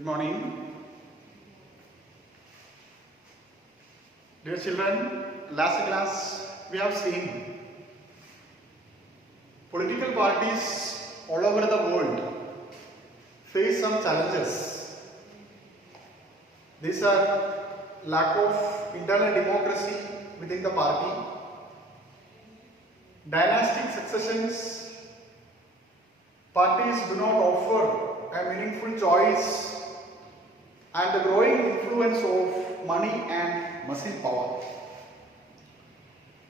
Good morning. Dear children, last class we have seen political parties all over the world face some challenges. These are lack of internal democracy within the party, dynastic successions, parties do not offer a meaningful choice, and the growing influence of money and muscle power.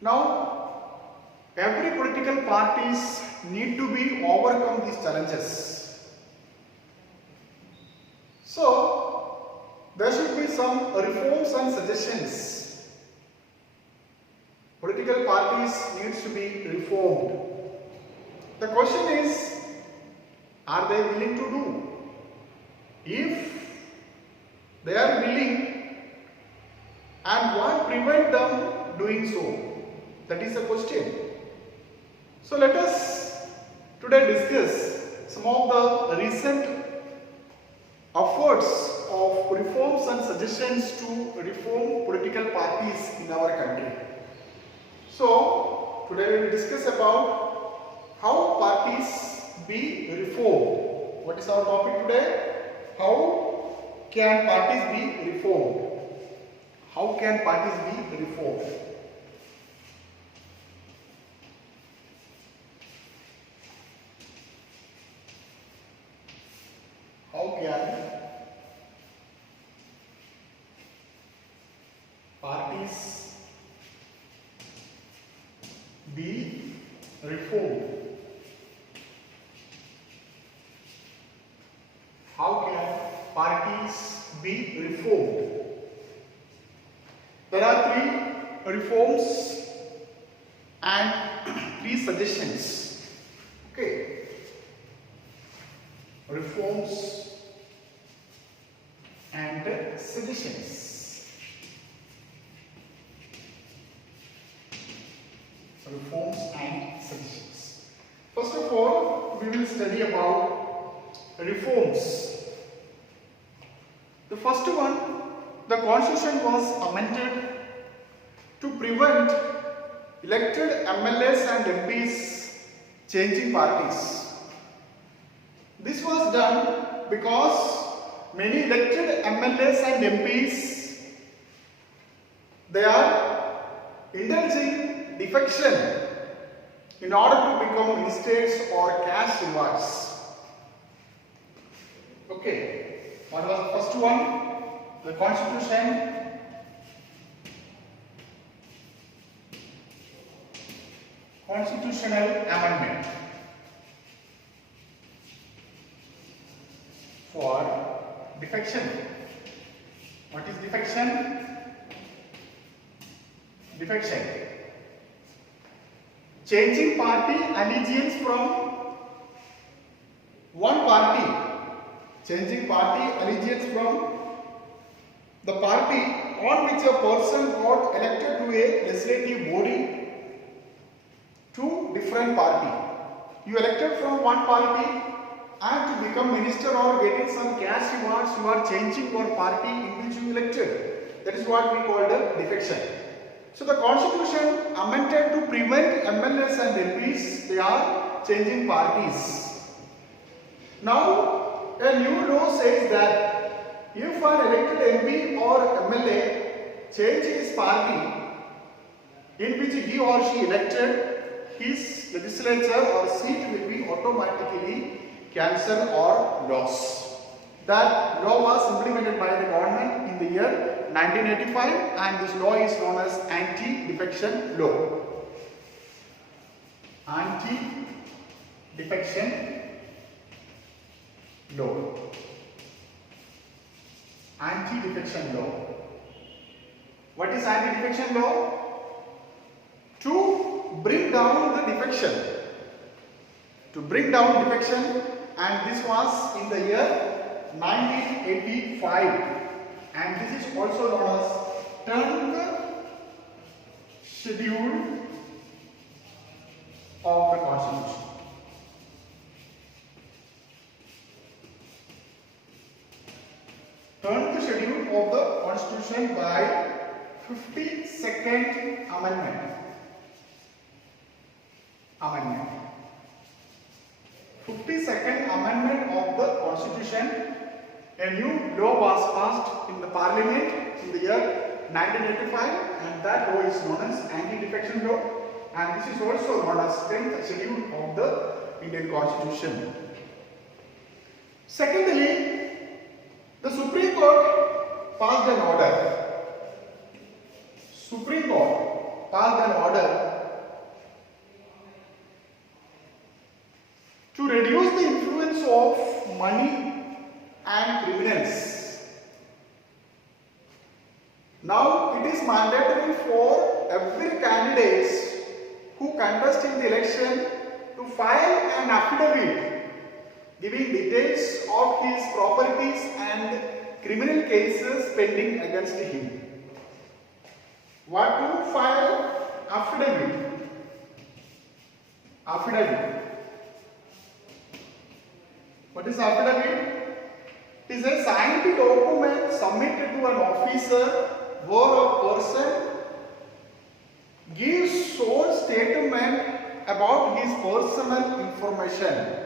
Now, every political parties need to be overcome these challenges. So, there should be some reforms and suggestions. Political parties needs to be reformed. The question is, are they willing to do? If they are willing, and what prevent them doing so? That is the question. So let us today discuss some of the recent efforts of reforms and suggestions to reform political parties in our country. So today we will discuss about how parties be reformed. What is our topic today? How can parties be reformed? How can parties be reformed? How can parties be reformed? How can parties be reformed? There are three reforms and three suggestions. Okay. Reforms and suggestions. Reforms and suggestions. First of all, we will study about reforms. The first one, the constitution was amended to prevent elected MLAs and MPs changing parties. This was done because many elected MLAs and MPs, they are indulging defection in order to become ministers or cash rewards. Okay. What was the first one? The constitution constitutional amendment for defection. What is defection? Defection. Changing party allegiance from one party. Changing party allegiance from the party on which a person got elected to a legislative body to different party. You elected from one party, and to become minister or getting some cash rewards, you are changing your party in which you elected. That is what we call the defection. So the constitution amended to prevent MLAs and MPs, they are changing parties. Now a new law says that if an elected MP or MLA change his party in which he or she elected, his legislature or seat will be automatically cancelled or lost. That law was implemented by the government in the year 1985, and this law is known as anti-defection law. Anti-defection law. Anti-defection law. What is anti-defection law? To bring down the defection. To bring down defection, and this was in the year 1985, and this is also known as 10th schedule of the Constitution. schedule of the Constitution by 52nd Amendment. 52nd Amendment of the Constitution. A new law was passed in the Parliament in the year 1985, and that law is known as Anti-Defection Law, and this is also known as 10th Schedule of the Indian Constitution. Secondly, the Supreme Court passed an order. Supreme Court passed an order to reduce the influence of money and criminals. Now it is mandatory for every candidate who contest in the election to file an affidavit giving details of his properties and criminal cases pending against him. What to file? Affidavit. Affidavit. What is affidavit? It is a signed document submitted to an officer where a person gives sole statement about his personal information.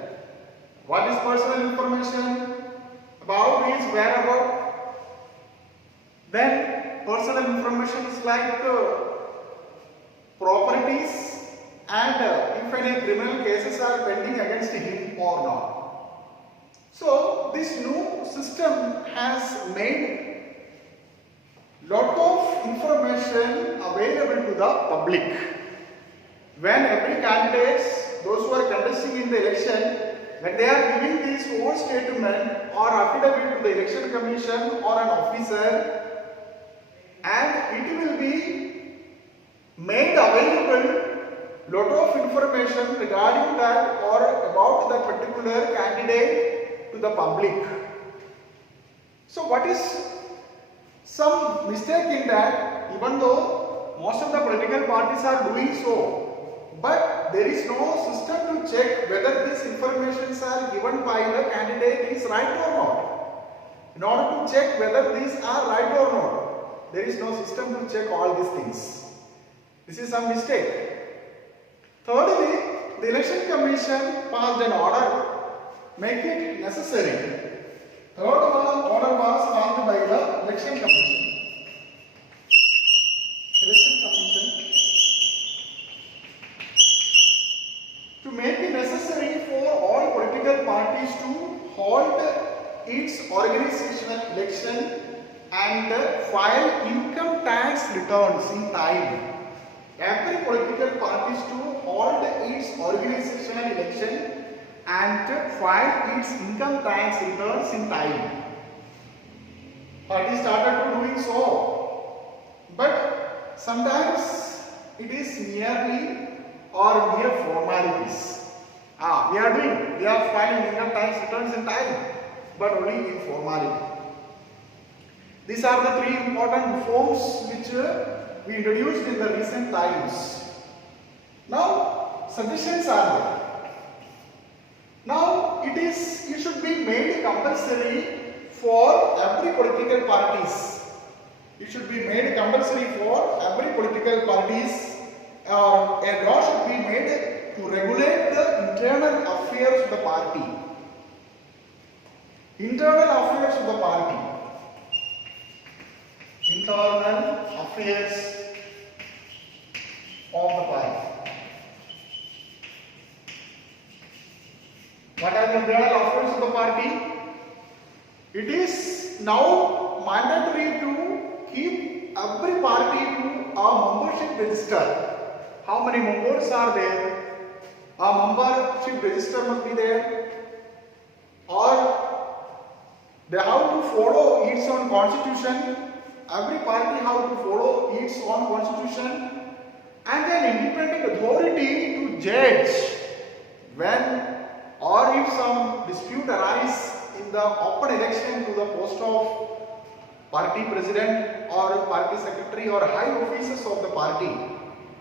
What is personal information? About his whereabouts. Then personal information is like properties and if any criminal cases are pending against him or not. So this new system has made lot of information available to the public. When every candidate, those who are contesting in the election, when they are giving this whole statement or affidavit to the election commission or an officer, and it will be made available lot of information regarding that or about that particular candidate to the public. So what is some mistake in that? Even though most of the political parties are doing so, but there is no system to check whether these informations are given by the candidate is right or not. In order to check whether these are right or not, there is no system to check all these things. This is some mistake. Thirdly, the Election Commission passed an order, make it necessary. Third order was passed by the Election Commission. Election Commission to make it necessary for all political parties to hold its organizational election and file income tax returns in time. Every political parties to hold its organizational election and file its income tax returns in time. Parties started doing so, but sometimes it is merely or mere formalities. We are filing income tax returns in time, but only in formality. These are the three important reforms which we introduced in the recent times. Now, suggestions are there. Now, it should be made compulsory for every political parties. It should be made compulsory for every political parties. A law should be made to regulate the internal affairs of the party. Internal affairs of the party. Internal affairs of the party. What are the internal affairs of the party? It is now mandatory to keep every party to a membership register. How many members are there? A membership register must be there. Or they have to follow its own constitution. Every party have to follow its own constitution. And an independent authority to judge when or if some dispute arises in the open election to the post of party president or party secretary or high officers of the party.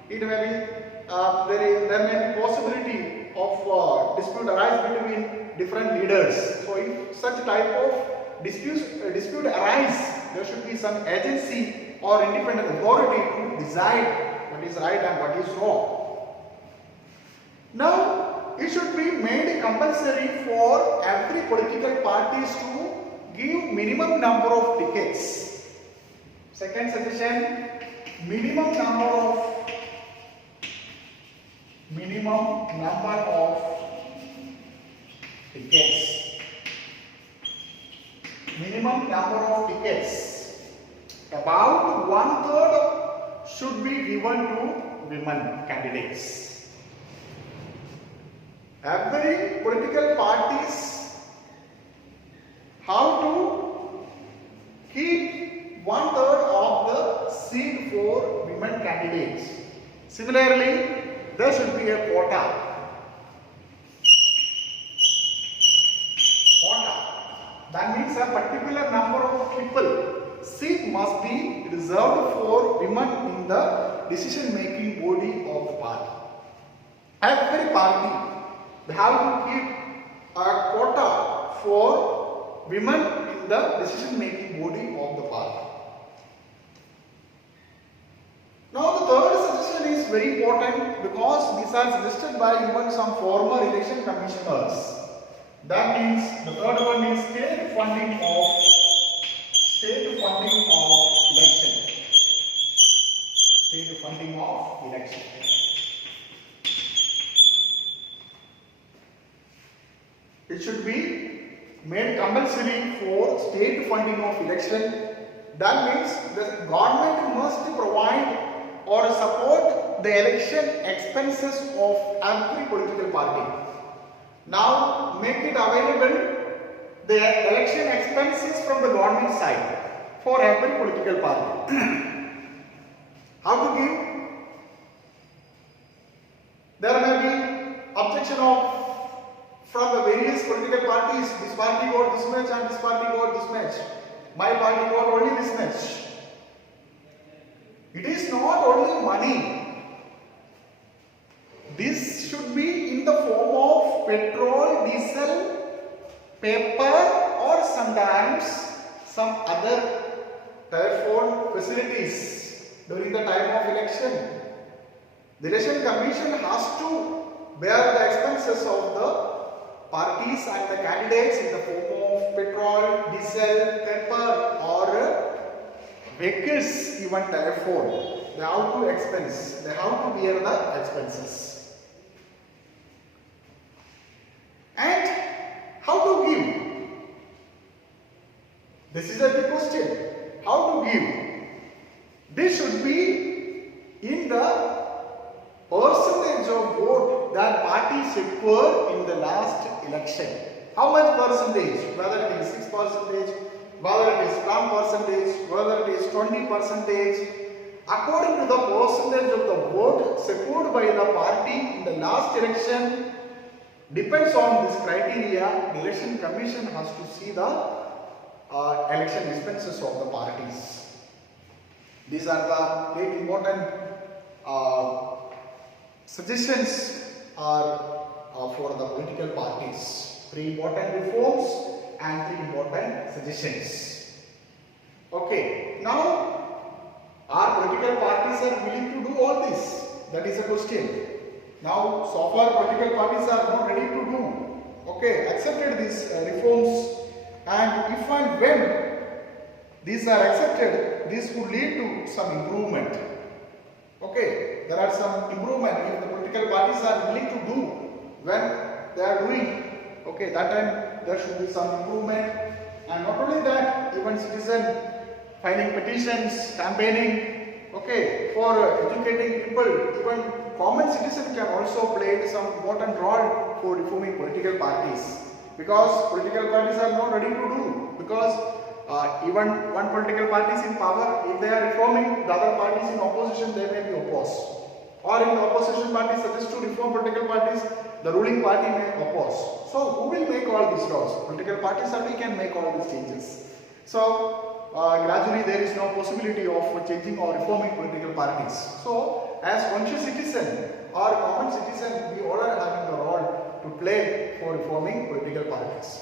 It may be there may be possibility of dispute arise between different leaders. So if such type of dispute arise there should be some agency or independent authority to decide what is right and what is wrong. Now, it should be made compulsory for every political parties to give minimum number of tickets. Second suggestion, minimum number of tickets. Minimum number of tickets. About 1/3 should be given to women candidates. Every political parties have to keep 1/3 of the seat for women candidates. Similarly, there should be a quota. That means a particular number of people seat must be reserved for women in the decision making body of the party. Every party they have to keep a quota for women in the decision making body of the party. Now the third suggestion is very important because these are suggested by even some former election commissioners. That means the third one is state funding of election. State funding of election. It should be made compulsory for state funding of election. That means the government must provide or support the election expenses of every political party. Now make it available the election expenses from the government side for every political party. How to give? There may be objection from the various political parties. This party got this much and this party got this much. My party got only this much. It is not only money. This should be in the form of petrol, diesel, paper, or sometimes some other telephone facilities during the time of election. The election commission has to bear the expenses of the parties and the candidates in the form of petrol, diesel, paper, or vehicles, even telephone. They have to expense. They have to bear the expenses. And how to give? This is a big question. How to give? This should be in the percentage of vote that parties secured in the last election. How much percentage? Whether it is 6%, whether it is 10%, whether it is 20%. According to the percentage of the vote secured by the party in the last election, depends on this criteria, the election commission has to see the election expenses of the parties. These are the 8 important suggestions for the political parties. 3 important reforms and 3 important suggestions. Okay, now are political parties are willing to do all this? That is a question. Now, so far political parties are not ready to do. Okay, accepted these reforms, and if and when these are accepted, this would lead to some improvement. Okay, there are some improvement if the political parties are willing to do when they are doing. Okay, that time there should be some improvement, and not only that, even citizen filing petitions, campaigning, okay, for educating people, even common citizen can also play some important role for reforming political parties, because political parties are not ready to do, because even one political party is in power, if they are reforming, the other parties in opposition, they may be opposed, or in the opposition party suggests to reform political parties, the ruling party may oppose. So who will make all these laws? Political parties only can make all these changes. So gradually there is no possibility of changing or reforming political parties. So as conscious citizen or common citizen, we all are having the role to play for reforming political parties.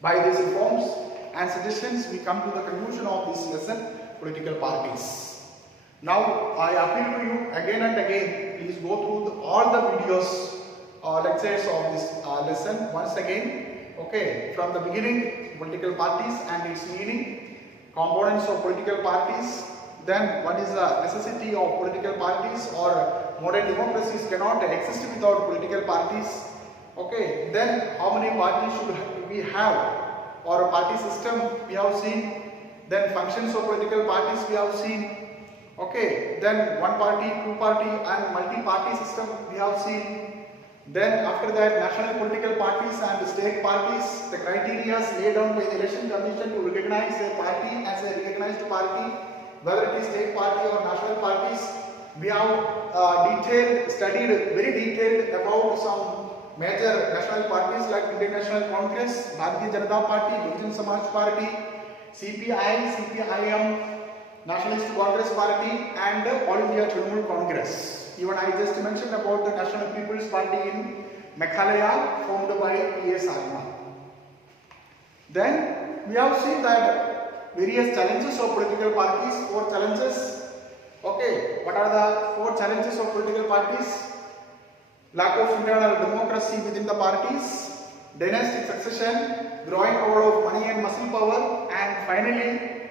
By these reforms, and suggestions, we come to the conclusion of this lesson, political parties. Now I appeal to you again and again, please go through all the videos lectures of this lesson once again. Okay, from the beginning, political parties and its meaning, components of political parties, then what is the necessity of political parties, or modern democracies cannot exist without political parties. Okay, then how many parties should we have, or a party system we have seen, then functions of political parties we have seen. Okay, then one party, two party and multi-party system we have seen. Then after that, national political parties and state parties, the criteria laid down by the election commission to recognize a party as a recognized party, whether it is state party or national parties. We have studied very detailed about some major national parties like Indian National Congress, Bharatiya Janata Party, Bahujan Samaj Party, CPI, CPIM, Nationalist Congress Party, and All India Trinamool Congress. Even I just mentioned about the National People's Party in Meghalaya, formed by P.S. Sarma. Then we have seen that various challenges of political parties, 4 challenges. Okay, what are the 4 challenges of political parties? Lack of internal democracy within the parties, dynastic succession, growing power of money and muscle power, and finally,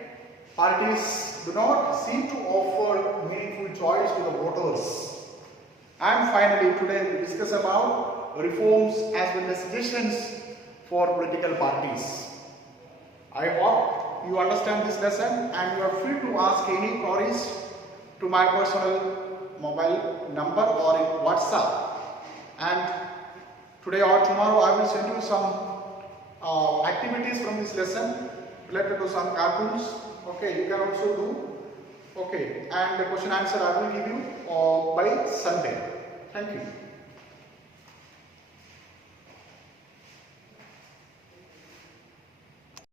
parties do not seem to offer meaningful choice to the voters. And finally, today we discuss about reforms as well as suggestions for political parties. I hope you understand this lesson and you are free to ask any queries to my personal mobile number or in WhatsApp. And today or tomorrow I will send you some activities from this lesson related to some cartoons. Okay, you can also do. Okay, and the question answer I will give you by Sunday. Thank you.